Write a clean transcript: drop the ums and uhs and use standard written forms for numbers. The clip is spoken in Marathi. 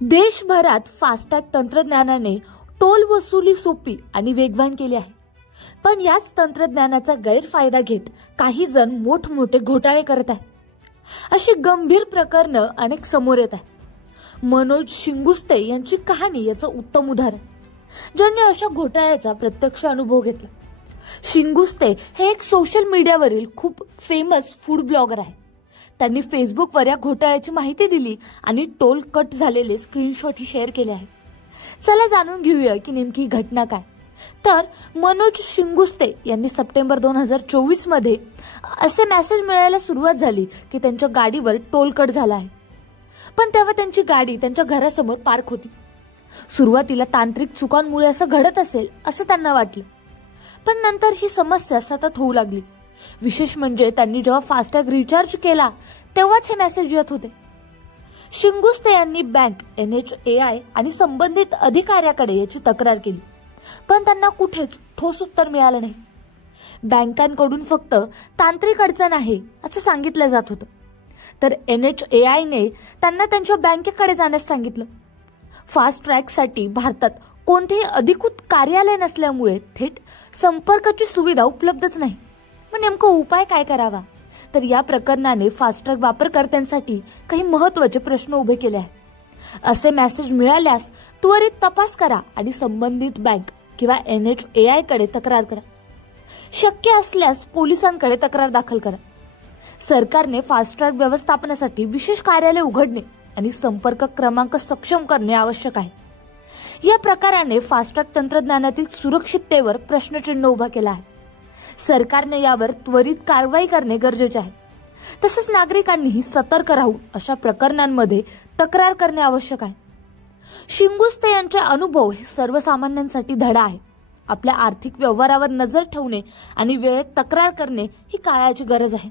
देशभरात फास्टॅग तंत्रज्ञानाने टोल वसुली सोपी आणि वेगवान केली आहे. पण याच तंत्रज्ञानाचा गैरफायदा घेत काही जण मोठमोठे घोटाळे करत आहेत. अशी गंभीर प्रकरणं अनेक समोर येत आहेत. मनोज शिंगुस्ते यांची कहाणी याचं उत्तम उदाहरण, ज्यांनी अशा घोटाळ्याचा प्रत्यक्ष अनुभव घेतला. शिंगुस्ते हे एक सोशल मीडियावरील खूप फेमस फूड ब्लॉगर आहे. त्यांनी फेसबुकवर या घोटाळ्याची माहिती दिली आणि टोल कट झालेले स्क्रीनशॉट शेअर केले आहेत. चला जाणून घेऊया की नेमकी ही घटना काय. तर मनोज शिंगुस्ते यांनी सप्टेंबर 2024 मध्ये असे मेसेज मिळायला सुरुवात झाली की त्यांच्या गाडीवर टोल कट झाला आहे. पण तेव्हा त्यांची गाडी त्यांच्या घरासमोर पार्क होती. सुरुवातीला तांत्रिक चुकांमुळे असं घडत असेल असं त्यांना वाटलं, पण नंतर ही समस्या सतत होऊ लागली. विशेष म्हणजे त्यांनी जेव्हा फास्टॅग रिचार्ज केला तेव्हाच हे मेसेज येत होते. शिंगुस्ते यांनी बँक, NHAI आणि संबंधित अधिकाऱ्याकडे याची तक्रार केली, पण त्यांना कुठेच ठोस उत्तर मिळालं नाही. बँकांकडून फक्त तांत्रिक अडचण आहे असं सांगितलं जात होतं, तर NHAI ने त्यांना त्यांच्या बँकेकडे जाण्यास सांगितलं. फास्ट ट्रॅकसाठी भारतात कोणतेही अधिकृत कार्यालय नसल्यामुळे थेट संपर्काची सुविधा उपलब्धच नाही. मग नेमकं उपाय काय करावा? तर या प्रकरणाने फास्टॅग वापरकर्त्यांसाठी काही महत्त्वाचे प्रश्न उभे केले आहेत. असे मेसेज मिळाल्यास त्वरित तपास करा आणि संबंधित बँक किंवा NHAI कडे तक्रार करा. शक्य असल्यास पोलिसांकडे तक्रार दाखल करा. सरकारने फास्टॅग व्यवस्थापनासाठी विशेष कार्यालय उघडणे आणि संपर्क क्रमांक सक्षम करणे आवश्यक आहे. या प्रकाराने फास्टॅग तंत्रज्ञानातील सुरक्षिततेवर प्रश्नचिन्ह उभा केला आहे. सरकारने यावर त्वरित कारवाई करणे गरजेचे आहे. तसेच नागरिकांनीही सतर्क राहून अशा प्रकरणांमध्ये तक्रार करणे आवश्यक आहे. शिंगुस्ते यांचे अनुभव हे सर्वसामान्यांसाठी धडा आहे. आपल्या आर्थिक व्यवहारावर नजर ठेवणे आणि वेळेत तक्रार करणे ही काळाची गरज आहे.